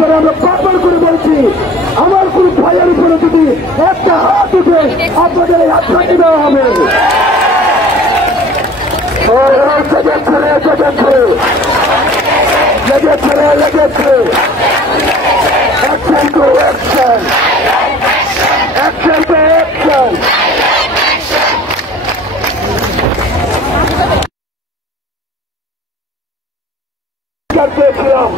এবারে আমরা বারবার করে বলছি, আমার কোন ভাইয়ের উপরে যদি একটা হাত উঠে আপনাদের এই হাত ভাঙিয়ে দেওয়া হবে। লেগেছে action to action, action to action. পেয়েছিলাম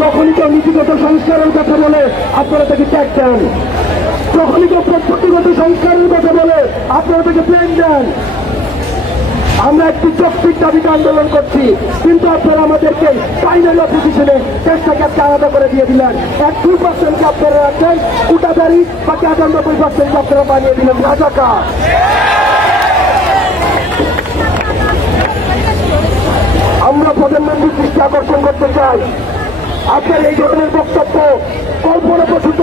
যখনই কেউ নীতিগত সংস্কারের কথা বলে আপনারা তাকে ট্যাগ দেন, যখনই কেউ প্রযুক্তিগত সংস্কারের কথা বলে আপনারা তাকে প্লেন দেন। আমরা একটি যৌক্তিক দাবিতে আন্দোলন করছি, কিন্তু আপনারা আমাদেরকে ফাইনাল অপোজিশনে দেশটাকে একটা আলাদা করে দিয়ে দিলেন। 1-2% আপনারা রাখছেন কুটাদারি, বাকি 98% আপনারা বানিয়ে দিলেন রাজাকার। আমরা প্রধানমন্ত্রীর দৃষ্টি আকর্ষণ করতে চাই, আপনার এই ধরনের বক্তব্য কল্পনাপ্রসূত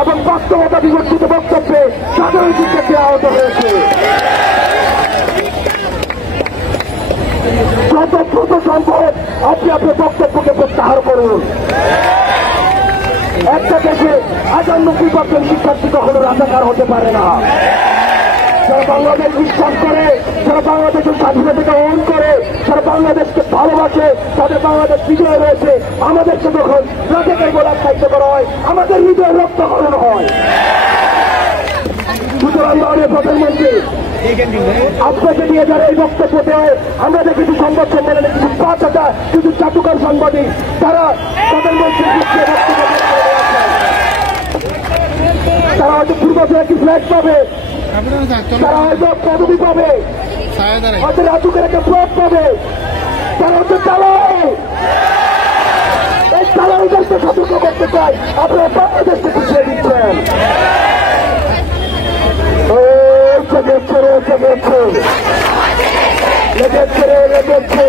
এবং বাস্তবতা বিবর্তিত বক্তব্যে সাধারণ শিক্ষার্থী আহত হয়েছে। যত দ্রুত সম্ভব আপনি আপনার বক্তব্যকে প্রত্যাহার করুন। একটা দেশে 98% শিক্ষার্থী কখনো রাজাকার হতে পারে না। যারা বাংলাদেশ বিশ্বাস করে, যারা বাংলাদেশের স্বাধীনতাকে অন করে, যারা বাংলাদেশকে ভালোবাসে, তাদের বাংলাদেশ বিজয় রয়েছে। আমাদেরকে যখন রাজাকার বলে আখ্যায়িত করা হয়, আমাদের হৃদয় রক্তক্ষরণ হয়। সুতরাং মাননীয় প্রধানমন্ত্রী, আপনাকে নিয়ে যারা এই বক্তব্য দেয়, আমরা দেখেছি সংবাদ সম্মেলনে কিছু পাঁচটা কিছু চাটুকার সাংবাদিক, তারা প্রধানমন্ত্রীর পক্ষে বক্তব্য তারা হয়তো পূর্বাচরণী ফ্ল্যাট পাবে, তারা হয়তো পদবি পাবে, হয়তো রাজুকের একটা প্লট পাবে, তারা হচ্ছে চালাই। এই চালাই দেশকে সতর্ক করতে চাই, আপনারা বাংলাদেশকে পিছিয়ে দিচ্ছেন। লেগেছে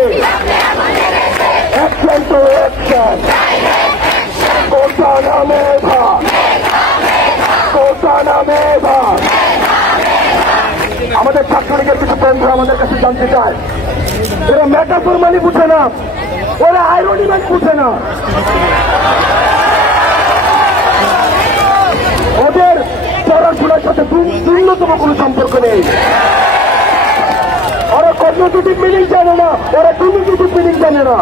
অ্যাকশন টু অ্যাকশন, কোটা নামে ভাগ, কোটা নামে ভাগ। আমাদের ছাত্রলীগের কিছু বন্ধু আমাদের কাছে জানতে চায়, ওরা মেটাফোর মানে বুঝে না, ওরা আইরনি মানে বুঝে না। ওদের পড়াশোনার সাথে ন্যূনতম কোনো সম্পর্ক নেই। ওরা কর্মসূচির মিনিং জানে না, ওরা দুর্নীতির মিনিং জানে না।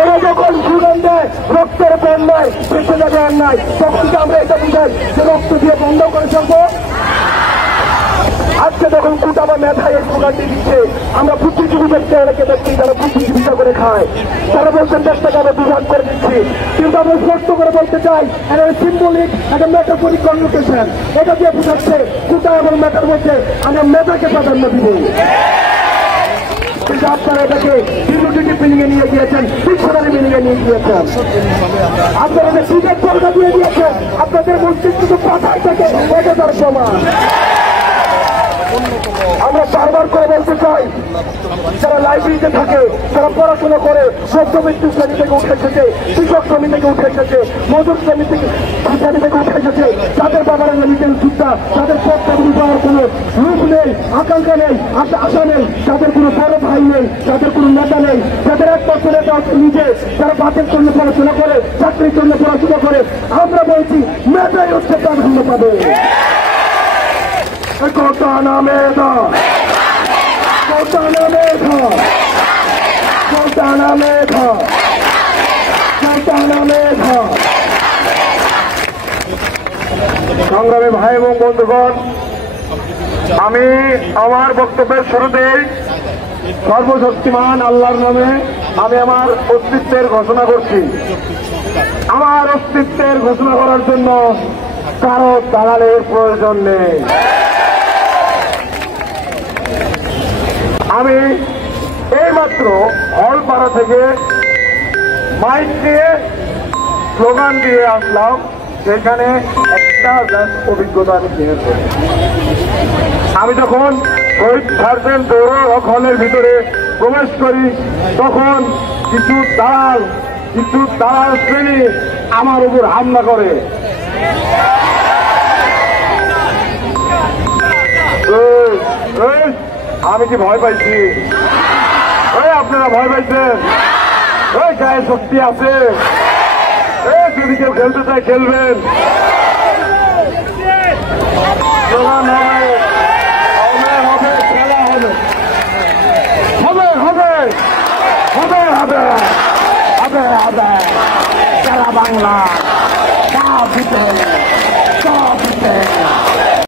ওরা যখন সুগান দেয়, রক্তের বন্যায় বেঁচে যাবে আর নাই, তখন কি আমরা এটা বুঝাই যে রক্ত দিয়ে বন্ধ করে চলবো? আজকে যখন কুটা বা মেধায় এই স্লোগানটি দিচ্ছে, আমরা বুদ্ধিজীবী ব্যক্তি অনেকে দেখছি যারা বুদ্ধিজীবিতা করে খায়, তারা বলছেন দেশটাকে আমরা বিভাগ করে দিচ্ছি। কিন্তু আমরা স্পষ্ট করে বলতে চাই, এটা সিম্বলিক, একটা মেটাফরিক কননোটেশন। এটা দিয়ে বুঝাচ্ছে কুটা এবং মেধার মধ্যে আমরা মেধাকে প্রাধান্য দিব। কিন্তু আপনারা এটাকে ডিমোক্রেটিক মিনিং এ নিয়ে গিয়েছেন, ডিকশনারি মিনিং এ নিয়ে গিয়েছেন। আপনারা যে ক্রিকেট পর্দা দিয়ে দিয়েছেন, আপনাদের মস্তিষ্ক তো পাথায় থেকে এটা তার প্রমাণ। আমরা বারবার করে বলতে চাই, যারা লাইব্রেরিতে থাকে, যারা পড়াশোনা করে, মধ্যবিত্ত শ্রেণী থেকে উঠে এসেছে, কৃষক শ্রেণী থেকে উঠে এসেছে, মজুর শ্রেণী থেকে উঠে এসেছে, যাদের বাবারা লিটেল যোদ্ধা, তাদের পদগুলি পাওয়ার কোনো রূপ নেই, আকাঙ্ক্ষা নেই, আশা নেই, যাদের কোনো বড় ভাই নেই, যাদের কোনো নেতা নেই, যাদের 1% নেতা হচ্ছে নিজে, যারা বাতের জন্য পড়াশোনা করে, চাকরির জন্য পড়াশোনা করে, আমরা বলছি মেধাই হচ্ছে প্রাধান্য পাবে। কোটা নামে দা, কোটা নামে দা, কোটা নামে দা, কোটা নামে দা। সংগ্রামী ভাই এবং বন্ধুগণ, আমি আমার বক্তব্যের শুরুতেই সর্বশক্তিমান আল্লাহর নামে আমি আমার অস্তিত্বের ঘোষণা করছি। আমার অস্তিত্বের ঘোষণা করার জন্য কারো দালালের প্রয়োজন নেই। আমি এইমাত্র হলপাড়া থেকে মাইক দিয়ে স্লোগান দিয়ে আসলাম, সেখানে একটা অভিজ্ঞতা আমি শেয়ার করি। আমি যখন শহীদ সার্জেন্ট দৌড় হলের ভিতরে প্রবেশ করি, তখন কিছু দালাল শ্রেণী আমার উপর হামলা করে। আমি কি ভয় পাইছি? আপনারা ভয় পাইছেন? ওই গায়ে শক্তি আছে, যদি কেউ খেলতে চায় খেলবেন। স্লোগান হবে, খেলা হবে, হবে হবে হবে হবে হবে হবে সারা বাংলা।